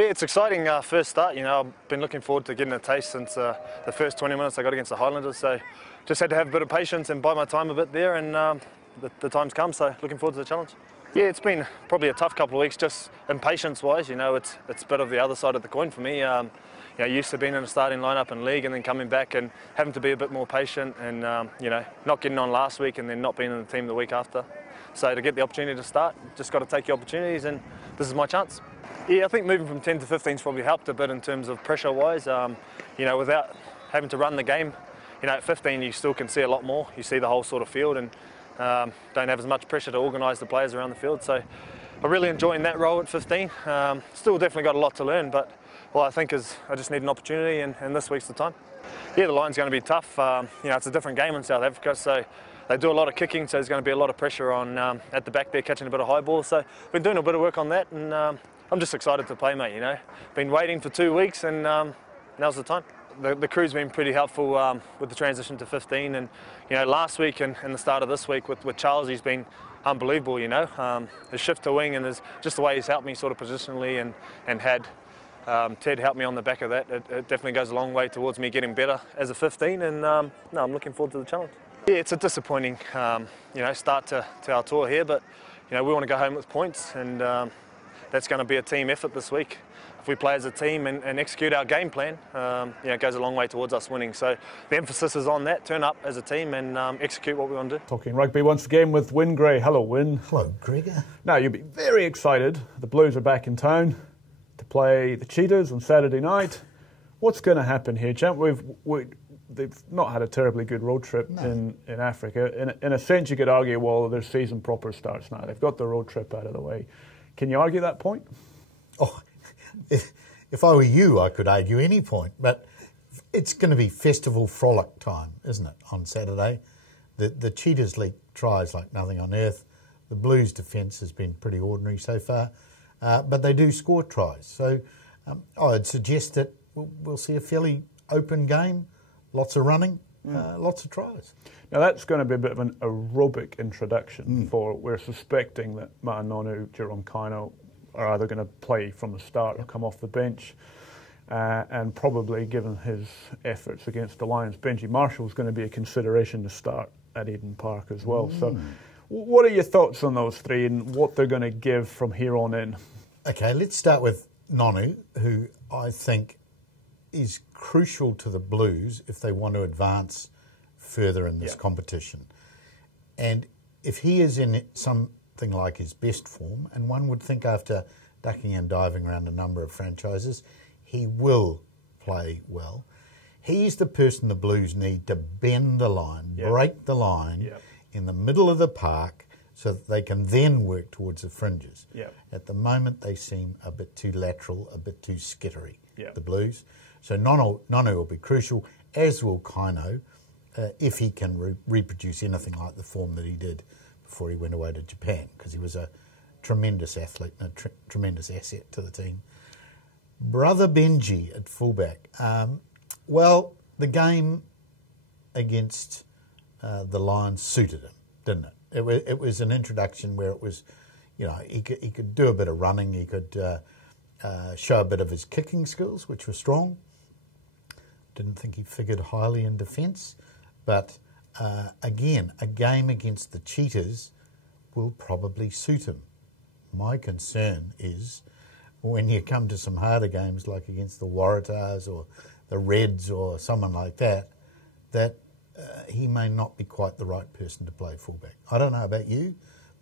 Yeah, it's exciting first start. You know, I've been looking forward to getting a taste since the first 20 minutes I got against the Highlanders. So just had to have a bit of patience and bide my time a bit there, and the time's come. So looking forward to the challenge. Yeah, it's been probably a tough couple of weeks, just impatience-wise. You know, it's a bit of the other side of the coin for me. You know, used to being in a starting lineup in league and then coming back and having to be a bit more patient, and you know, not getting on last week and then not being in the team the week after. So to get the opportunity to start, just got to take the opportunities, and this is my chance. Yeah, I think moving from 10 to 15's probably helped a bit in terms of pressure-wise. You know, without having to run the game, you know, at 15 you still can see a lot more. You see the whole sort of field, and don't have as much pressure to organise the players around the field. So I'm really enjoying that role at 15. Still definitely got a lot to learn, but what I think is I just need an opportunity, and this week's the time. Yeah, the line's going to be tough. You know, it's a different game in South Africa, so they do a lot of kicking, so there's going to be a lot of pressure on at the back there, catching a bit of high ball. So been doing a bit of work on that, and I'm just excited to play, mate. You know, been waiting for 2 weeks, and now's the time. The crew's been pretty helpful with the transition to 15, and you know, last week and the start of this week with Charles, he's been unbelievable. You know, his shift to wing and just the way he's helped me sort of positionally, and had Ted help me on the back of that. It definitely goes a long way towards me getting better as a 15, and no, I'm looking forward to the challenge. Yeah, it's a disappointing you know, start to our tour here, but you know, we want to go home with points, and that's going to be a team effort this week. If we play as a team and execute our game plan, you know, it goes a long way towards us winning. So the emphasis is on that, turn up as a team and execute what we want to do. Talking rugby once again with Wyn Gray. Hello, Wyn. Hello, Gregor. Now, you'll be very excited. The Blues are back in town to play the Cheetahs on Saturday night. What's going to happen here, champ? They've not had a terribly good road trip in Africa. In a sense, you could argue, well, their season proper starts now. They've got the road trip out of the way. Can you argue that point? Oh, if I were you, I could argue any point. But it's going to be festival frolic time, isn't it, on Saturday? The Cheetahs leak tries like nothing on earth. The Blues' defence has been pretty ordinary so far. But they do score tries. So I'd suggest that we'll see a fairly open game. Lots of running, lots of tries. Now that's going to be a bit of an aerobic introduction for, we're suspecting that Ma'anonu, Jerome Kaino are either going to play from the start or come off the bench. And probably, given his efforts against the Lions, Benji Marshall's going to be a consideration to start at Eden Park as well. So what are your thoughts on those three and what they're going to give from here on in? Okay, let's start with Nonu, who I think is crucial to the Blues if they want to advance further in this competition. And if he is in something like his best form, and one would think after ducking and diving around a number of franchises, he will play well. He's the person the Blues need to bend the line, break the line in the middle of the park so that they can then work towards the fringes. At the moment, they seem a bit too lateral, a bit too skittery, the Blues. So Nonu will be crucial, as will Kaino, if he can reproduce anything like the form that he did before he went away to Japan, because he was a tremendous athlete and a tremendous asset to the team. Brother Benji at fullback. Well, the game against the Lions suited him, didn't it? It was an introduction where it was, you know, he could do a bit of running, he could show a bit of his kicking skills, which were strong. Didn't think he figured highly in defence, but again, a game against the Cheetahs will probably suit him. My concern is when you come to some harder games like against the Waratahs or the Reds or someone like that, that he may not be quite the right person to play fullback. I don't know about you,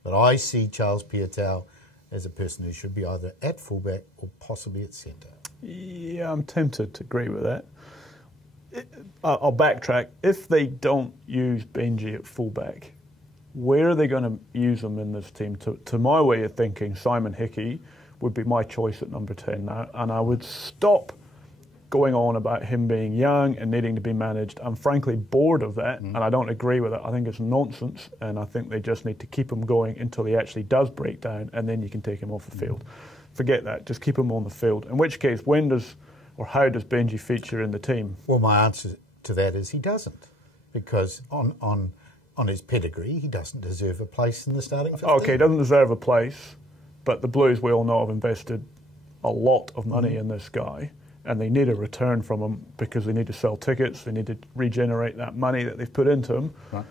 but I see Charles Piutau as a person who should be either at fullback or possibly at centre. Yeah, I'm tempted to agree with that. I'll backtrack. If they don't use Benji at fullback, where are they going to use him in this team? To my way of thinking, Simon Hickey would be my choice at number 10 now, and I would stop going on about him being young and needing to be managed. I'm frankly bored of that, and I don't agree with it. I think it's nonsense, and I think they just need to keep him going until he actually does break down, and then you can take him off the field. Forget that. Just keep him on the field. In which case, when does or how does Benji feature in the team? Well, my answer to that is he doesn't, because on his pedigree, he doesn't deserve a place in the starting 15. Okay, he doesn't deserve a place, but the Blues, we all know, have invested a lot of money in this guy, and they need a return from him because they need to sell tickets, they need to regenerate that money that they've put into him. Right.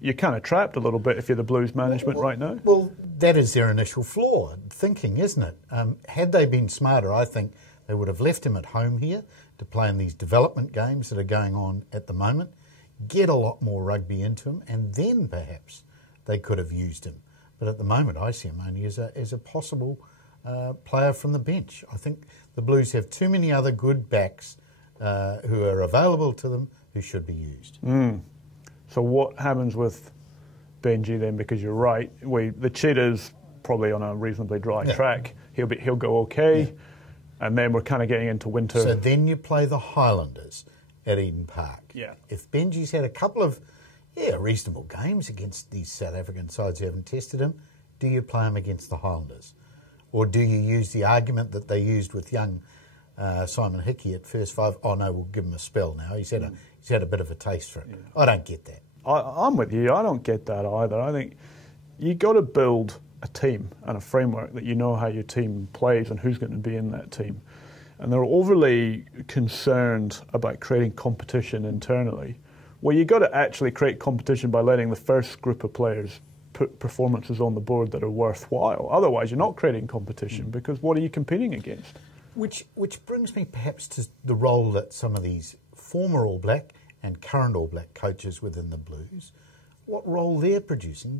You're kind of trapped a little bit if you're the Blues management right now. Well, that is their initial flaw, thinking, isn't it? Had they been smarter, I think they would have left him at home here to play in these development games that are going on at the moment, get a lot more rugby into him, and then perhaps they could have used him. But at the moment, I see him only as a possible player from the bench. I think the Blues have too many other good backs who are available to them who should be used. So what happens with Benji then? Because you're right, the Cheetah's probably on a reasonably dry track. He'll go okay, and then we're kind of getting into winter. So then you play the Highlanders at Eden Park. Yeah. If Benji's had a couple of reasonable games against these South African sides who haven't tested him, do you play him against the Highlanders? Or do you use the argument that they used with young Simon Hickey at first five? Oh no, we'll give him a spell now. He's had a bit of a taste for it. Yeah. I don't get that. I'm with you. I don't get that either. I think you've got to build a team and a framework that you know how your team plays and who's going to be in that team. And they're overly concerned about creating competition internally. Well, you've got to actually create competition by letting the first group of players put performances on the board that are worthwhile. Otherwise, you're not creating competition because what are you competing against? Which brings me perhaps to the role that some of these former All Black and current All Black coaches within the Blues, what role they're producing.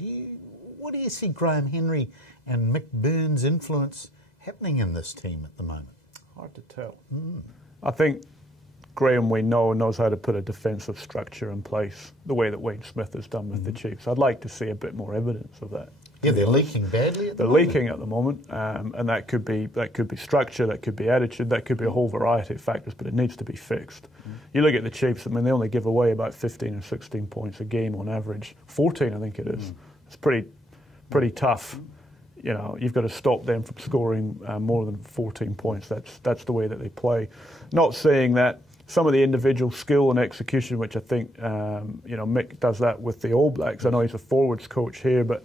What do you see Graham Henry and Mick Burns' influence happening in this team at the moment? Hard to tell. I think Graham, we know, knows how to put a defensive structure in place the way that Wayne Smith has done with the Chiefs. I'd like to see a bit more evidence of that. Yeah, they're leaking badly at the moment. They're leaking at the moment, and that could be structure, that could be attitude, that could be a whole variety of factors, but it needs to be fixed. You look at the Chiefs, I mean, they only give away about 15 or 16 points a game on average. 14, I think it is. It's pretty tough. You know, you've got to stop them from scoring more than 14 points. That's the way that they play. Not saying that some of the individual skill and execution, which I think, Mick does that with the All Blacks. I know he's a forwards coach here, but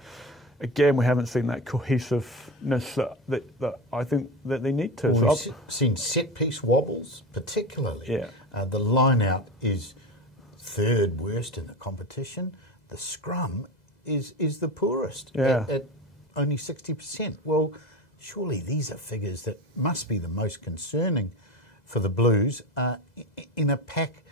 again, we haven't seen that cohesiveness that I think that they need to. Well, we've seen set-piece wobbles, particularly. Yeah. The line-out is third worst in the competition. The scrum is the poorest at only 60%. Well, surely these are figures that must be the most concerning for the Blues in a pack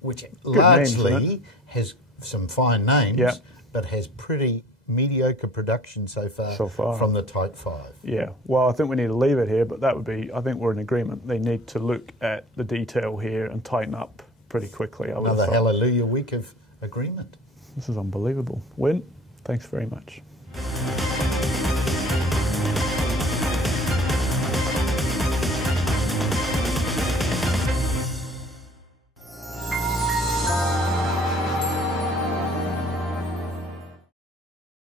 which largely has some fine names, but has pretty mediocre production so far from the tight five. Yeah, well, I think we need to leave it here, but I think we're in agreement. They need to look at the detail here and tighten up pretty quickly. Another hallelujah week of agreement. This is unbelievable. Win, thanks very much.